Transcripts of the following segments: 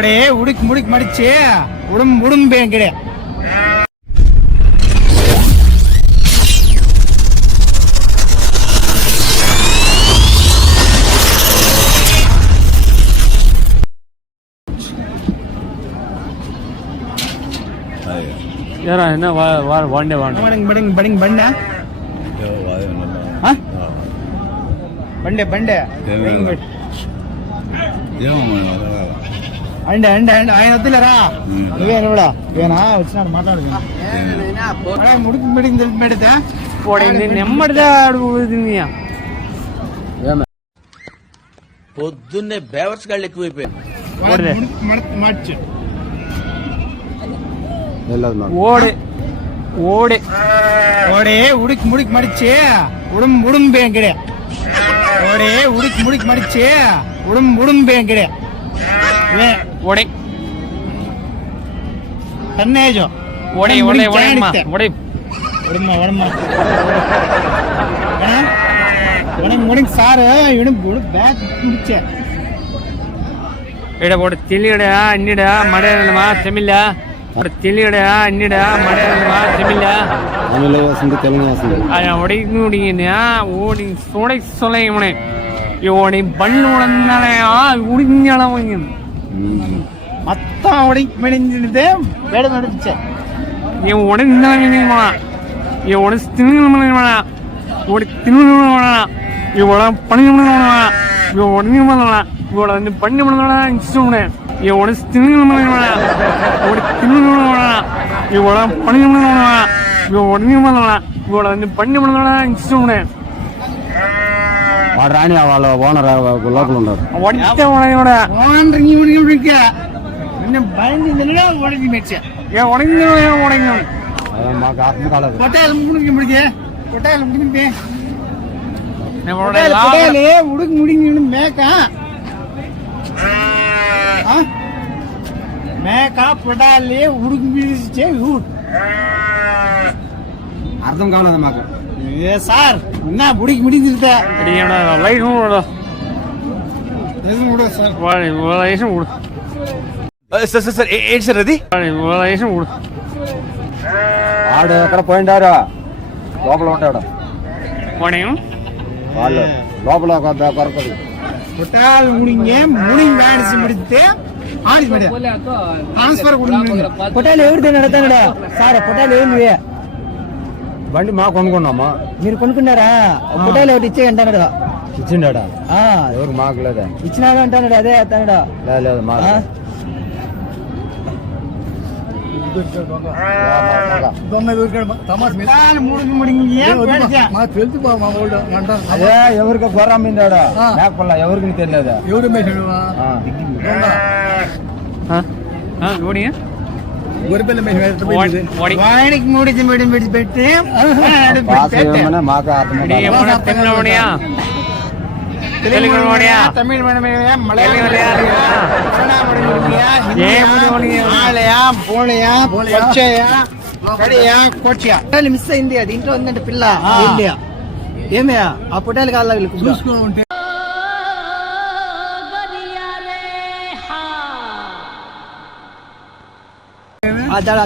ఓడే ఉడికి ముడికి మడిచి ఉడుంబే అంగడే यार है ना वांडे बड़िंग बड़िंग बंडा బండే అండి అండి అండి ఆయన వద్దులేరా నువ్వేనా కూడా ఇవేనా వచ్చినాడు మాట్లాడు ముడికి మిడికి తెలిపి పెడితే నెమ్మడిదా పొద్దున్నే బేవర్స్ గాళ్ళు ఎక్కువైపోయాయి మార్చి ఓడే ఓడే ఓడే ఉడికి ముడికి మడిచి ఉడుంబే అంగడే ఓడే ఉడికి ముడికి మడిచి ఉడుంబే అంగడే ఓడే ತನ್ನೇಜು ಓಡೆ ಓಡೆ ಓಡೆಮ್ಮ ಓಡೆ ಒಡಮ್ಮ ಒಡಮ್ಮ ಮುಡಿಂಗ್ ಸಾರು ಇಡು ಬ್ಯಾಗ್ ಮುಡಿಚೆ ಎಡ ಓಡೆ ತಿಳಿಯಡ ಅನ್ನಿಡ ಮಡೆಯಲ್ಲಮ್ಮ ತಮಿಳ ಓಡೆ ತಿಳಿಯಡ ಅನ್ನಿಡ ಮಡೆಯಲ್ಲಮ್ಮ ತಮಿಳ ಆಮೇಲೆ ವಸಂತ ತೆಲುಗು ವಸಂತ ಆ ಓಡಿ ನೋಡಿನ ಓಡಿ ಸೋಡೆ ಸೊಲೆ ಇವನೆ ಈ ಓಡಿ ಬಣ್ಣ ಒಳಂದಳೆ ಆ ಉಡಿഞ്ഞളവങ്ങ మొత్తం ఉడికి మిడించితే వేడ నడిపించే ఈ ఓడి నిన్నమ ఈ ఓడి తినుమన ఓడి తినుమన ఈ ఓడ పని మన ఈ ఓడి మన ఈ ఓడ పని మన ఇష్టమే ఈ ఓడి తినుమన ఓడి తినుమన ఈ ఓడ పని మన ఈ ఓడి మన ఈ ఓడ పని మన ఇష్టమే వాడు రాని వాళ్ళ ఓనర్ లోపల ఉన్నారు వడితే ఓడ ఓనర్ నిన్న బయలుదేరినా ఓడి మెచ్చే ఏ ఓడింది ఓడింది మాకు అర్థం కాలేదు పొట్టాలు ముడికి ముడికి పొట్టాలు ముడికి ఉడికి ముడికి మేక మేక పొటాలి ఉడికి మిడిచే అర్థం కాలేదు మాకు ఏ సార్ ఉన్నా ఉడికి మిడికి తిరుగుతా లైట్ సార్ సార్ ఏంటి సార్ అది ఆడు ఎక్కడ పోయిండారు లోపల ఉంటాడు వాళ్ళు లోపల కొరకదు పొటాలు ముడింగే ముడింగ్ బ్యాడ్స్ ముడితే ఆడి మెడ ట్రాన్స్ఫర్ పొటాలు ఎవరు తిన్నాడా సార్ పొటాలు ఏమి బండి మాకు కొనుక్కున్నామా మీరు కొనుక్కున్నారా పొటాలు ఒకటి ఇచ్చే అంటాడు ఇచ్చిండా ఎవరు మాకు లేదా ఇచ్చినాడు అంటాడు అదే అంటాడు లేదు మా అదే ఎవరికి గొర్ర అమ్మిండాడు లేకపోతే ఎవరికి తెలియదు ఎవరు వాడికి మూడి మీడియం పెట్టి మాకు అర్థం తెలుగు తమిళ మిస్ అయింది అది ఇంట్లో ఉందంటే పిల్ల ఏమయ్యా ఆ పొటాలు కాదు చూసుకో ఉంటే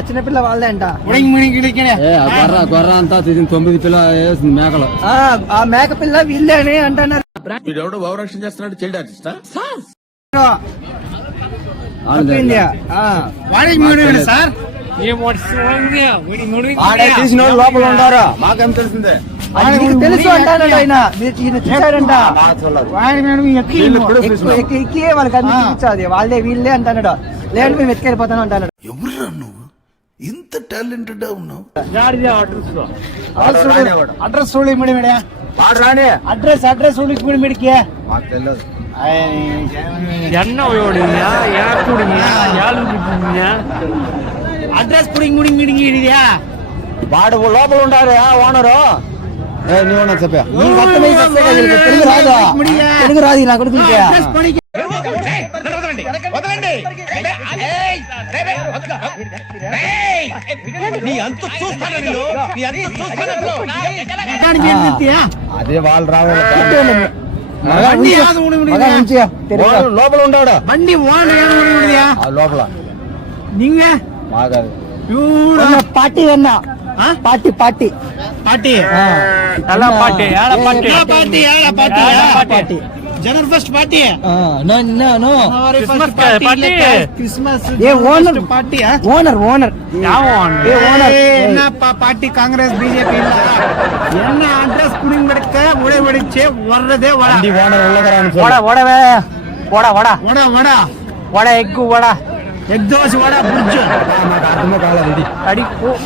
చిన్నపిల్ల వాళ్ళే అంట గొర్ర అంతా 9 పిల్ల వేసింది మేకలు ఆ మేక పిల్ల వీళ్ళే అని అంటున్నారు వీడెవడో భావరక్షణ చేస్తున్నాడు చైల్డ్ ఆర్టిస్టా సార్ తీసిన లోపల ఉండారా మాకేం తెలిసిందే తెలుసు అంటాడు ఆయన చూసాడంట ఎక్కి వాళ్ళకి అనిపించాది వాళ్ళే వీళ్ళే అంటాడు లేదు మేము ఎత్తుకెళ్ళిపోతాను అంటాడు ఎవరురా నువ్వు ఇంత టాలెంటెడ్ ఉన్నావు అడ్రస్ చూడు మేడం అడ్రస్ చూడు మేడికి మాకు తెలియదు అడ్రస్ పుడింగ్ ఇడియా వాడు లోపల ఉండారు ఓనరు నువ్వు చెప్పా తెలుగు రాదు నా కొడుకు అదే వాళ్ళు రావాలి లోపల లోపల ఉంటాడు బండి లోపల நீங்க బాగా இவரு పార్టీ అన్నా ஆ? పార్టీ పార్టీ பாட்டி ಎಲ್ಲ ಪಾರ್ಟಿ ಯಾರ ಪಾರ್ಟಿ ஏ பாட்டி ஏடா பாட்டி ஏடா ஏடா பாட்டி. January first party no no no January Christmas first party party. Christmas ఏ ఓనర్ ಪಾರ್ಟಿ ఓనర్ ఓనర్ ಯಾವ என்னப்பா பாட்டி காங்கிரஸ் பிஜேபி இல்ல என்ன அட்ரஸ் குடிங்க படுக்க உடை வடிச்சு வர்றதே வடா ವಡ ವಡವೇ ವಡ ವಡ வட வடா ವಡ ಎಗ್ಗು ವಡ எக் தோசை வடா புடிச்சு ಅಡಿ దోశ